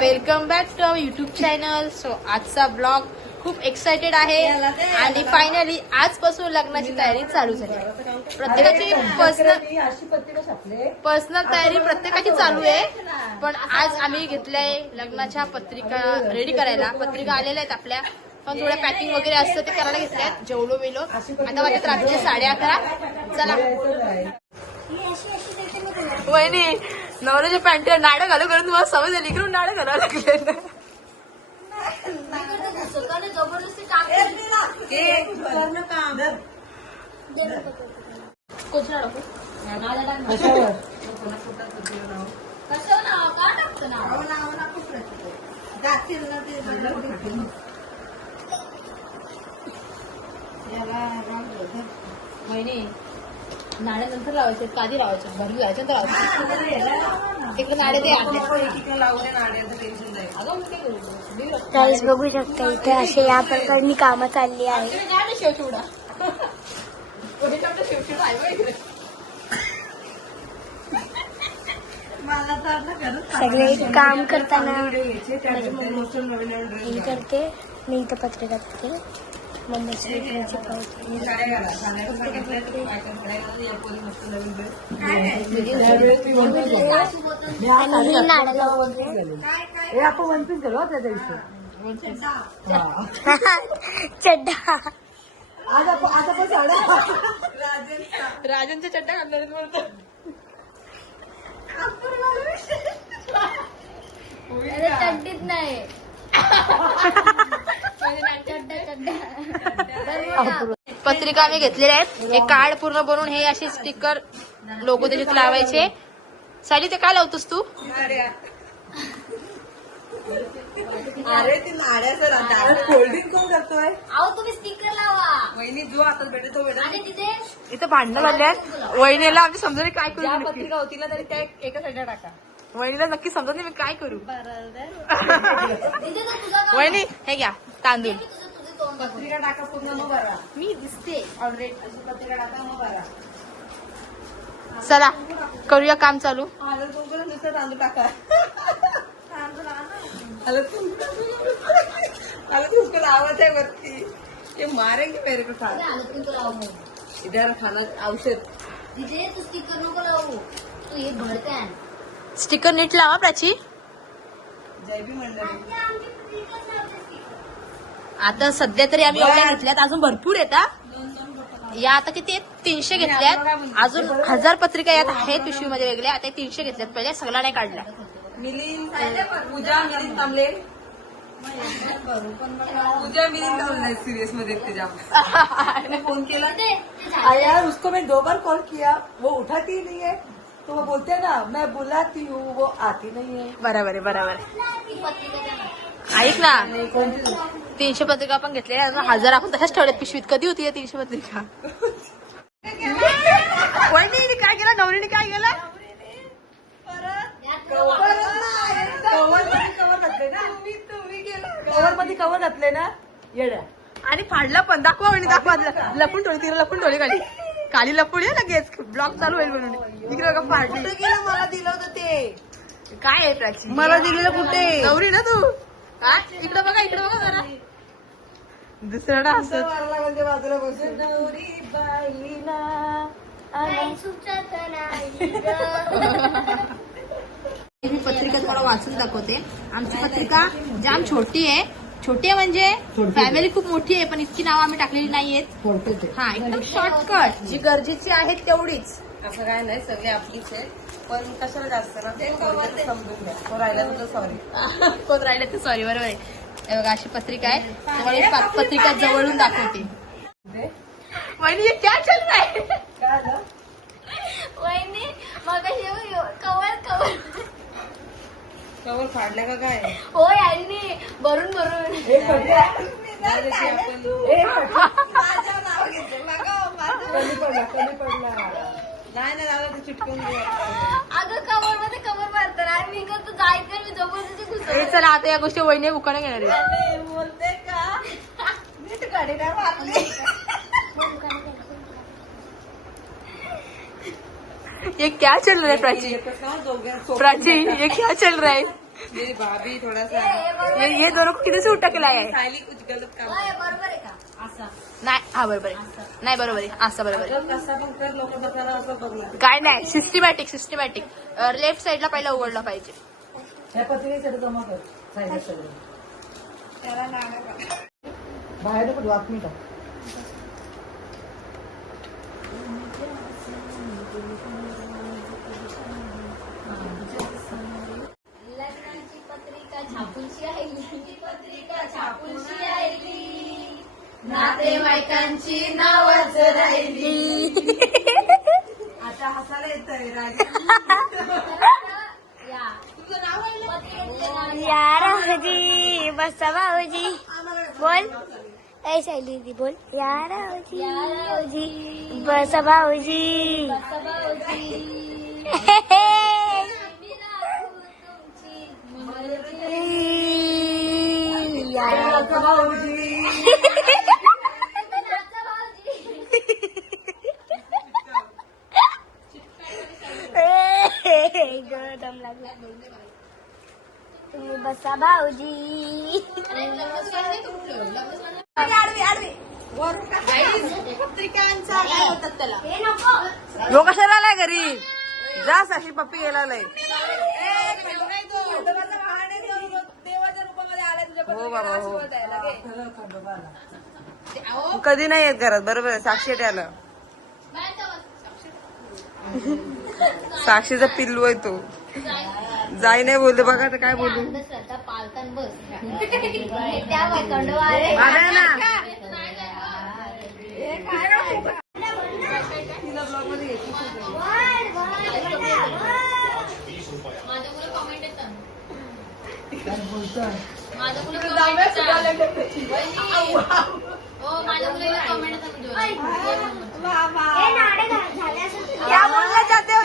Welcome back to our YouTube channel. So आजचा blog खूप excited आहे आणि फायनली आजपासून लग्नाची तयारी चालू झाली. प्रत्येकाची पर्सनल तयारी प्रत्येकाची चालू आहे. पण आज आम्ही घेतलंय लग्नाच्या पत्रिका रेडी करायला. पत्रिका आलेल्या आहेत आपल्या, पण थोडं पॅकिंग वगैरे असतं ते करायला घेतल्यात. जेवलो बिलो आता वाजत रात्रीचे 11:30. चला वहिनी, नवऱ्याच्या पॅन्टीला नाडं घालू करून तुम्हाला सवय झाली, इकडून नाडं घालावं लागले. वहिनी नाण्यानंतर लावायचे, काधी लावायचे, भरली लावायचे तर लावायचे. तिकडे नाडे ते गाईस बघू शकता इथे असे या प्रकारे कामं चालली आहे. शेवचिवडा सगळे काम करताना माझी मम्मी करते, मी इथं पत्रिका करते. मम्मीची आणि ही नाडाला चड्डा राजांच्या चड्डा घालणार बोलतो. चड्डीत नाही पत्रिका आम्ही घेतलेल्या आहेत. हे कार्ड पूर्ण बनवून हे असे स्टिकर लोगो त्याच्यात लावायचे. साली ते काय लावतोस तू? अरे ती नाड्याचं फोल्डिंग कोण करतोय? अहो तुम्ही स्टिकर लावा. वहिनी जो आता भेटे तो भेटा. आणि तिथे इथं भांडणं झाले आहेत. वहिनीला आम्ही समजून काय करू. ज्या पत्रिका होती ना तरी त्या एका साईडला टाका. वहिनीला नक्की समजत नाही मी काय करू. तिथे तर तुझा वहिनी हे घ्या तांदूळ. पत्रिका टाका पूर्ण मग भरा. मी दिसते ऑलरेडी. अशी पत्रिका टाका मग भरा. चला करूया काम चालू. आलं तुमचं दुसरं तांदूळ टाका. आलं तुमको आवाज आहे वरती. ये मारेंगे मेरे को साथ. इधर खाना औषध. तिथे तू स्टिकर नको लावू, तू हे भरते. स्टिकर नीट लावा प्राची. जय भी मंडळी. आता सध्या तरी आम्ही एवढ्या घेतल्यात, अजून भरपूर येतात. या आता किती आहेत? 300 घेतल्यात. अजून 1000 पत्रिका यात आहेत पिशवीमध्ये वेगळ्या. आता 300 घेतल्यात. पहिले सगळा नाही काढल्या. मिलिंद पूजा मिलिंद तांबले. पूजा मिलिंद तांबले सिरियस मध्ये त्याच्या फोन केला. यार उसको मैं 2 बार कॉल किया, वो उठाती ही नहीं है. तो वो बोलते हैं ना मैं बुलाती हूँ वो आती नहीं है. बरोबर आहे बरोबर आहे. ऐक ना, 300 पत्रिका पण घेतल्या. अजून 1000 आपण तशाच ठेवल्यात पिशवीत. कधी होती या 300 पत्रिका? वहिनी काय केलं? नवरीने काय केलं? कवर मध्ये कवर घातले ना येड्या. आणि फाडला पण. दाखवा वहिनी दाखवा. लपून ठेवली तिला, लपून ठेवली खाली. खाली लपून ये लगेच ब्लॉक चालू होईल म्हणून. इकडे बघा फाडली. मला दिलं होतं ते. काय आहे प्राची? मला दिलेलं कुठे? नवरी ना तू. इकडे बघा, इकडे बघा जरा. दुसरं ना असं म्हणजे बाजूला बसून नवरी बाईना. मी पत्रिका तुम्हाला वाचून दाखवते. आमची पत्रिका जाम छोटी आहे. छोटी आहे म्हणजे फॅमिली खूप मोठी आहे, पण इतकी नावं आम्ही टाकलेली नाहीयेत. हा एकदम शॉर्टकट, जी गरजेची आहेत तेवढीच. असं काय नाही, सगळे आपलीच आहे. पण कशाला जास्त ना ते समजून घ्या. तो राहिला तर सॉरी. कोण राहिले तर सॉरी. बरोबर आहे. हे बघा अशी पत्रिका आहे. तुम्हाला पत्रिका जवळून दाखवते. वहिनी क्या चल रहा है? काय झालं? वहिनी मग कवर कवर कवर फाडल्या का काय? हो यांनी भरून भरून हे पडल्या. आपण माझं नाव घेतलं कमी पडला कमी पडला. नाही ना दादा ते चिटकून घे. अगं कवर मध्ये कवर मारतात आणि मी करतो जायचं मी जबरदस्ती हे चला आता या गोष्टी वहिनी उखाणा घेणार आहे. बोलते का नीट गाडी नाही मारली. ये क्या चल रहा है प्राची? प्राची ये क्या चल रहा है? मेरी भाभी थोड़ा सा ये दोनों को किती से उठकला आहे सायली कुछ गलत काम नाही हा बरोबर आहे नाही बरोबर आहे असं बरोबर आहे कसा पण कर लोक बघायला असं बघणार काय नाही सिस्टमॅटिक लेफ्ट साईडला पहिला उघडला पाहिजे ह्या पत्रिकेसाठी जमा कर सायली सगळं बाहेर पण वाच मी टाक लग्नाची पत्रिका छापूनशी आली नातेवाईकांची नावच राहिली आता हसायला येतंय यार भाऊजी बसा भाऊजी बोल ऐ शैली दी बोल यार भाऊजी बसा भाऊजी यार भाऊजी दम लागला तुम्ही बसा भाऊजी पत्रिकांचा काय होतात त्याला यो कशाला आलाय घरी जा साक्षी पप्पी गेला हो बाबा हो तू कधी नाही येत घरात बरोबर आहे साक्षी त्याला साक्षीचा पिल्लू आहे तो जाई नाही बोलते बघा तर काय बोलू पालतान बस बाबा ना क्या बोलना चाहते हो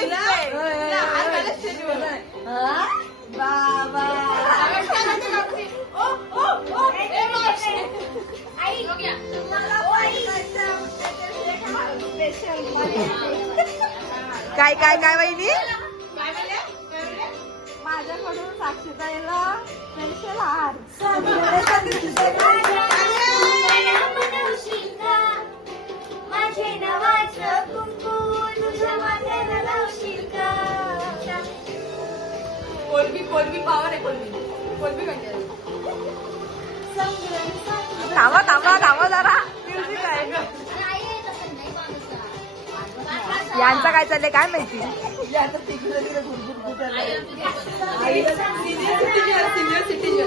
काय काय काय वहिनी माझ्याकडून साक्षीताईला स्पेशल हार माझे नवाचं कुंकू तुझ्या माथ्याला लावशील का कोलबी पावर आहे कोलबी थांबा थांबा थांबा जरा म्युझिक आहे यांचं काय चाललंय काय माहिती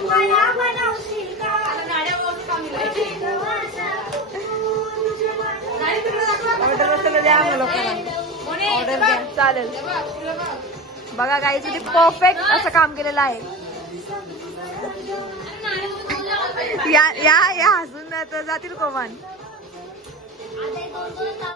मला बनवशील का ऑर्डर द्या मग लोकांना ऑर्डर द्या चालेल बघा गाईचं ते परफेक्ट असं काम केलेलं आहे या हसून जातील कोमान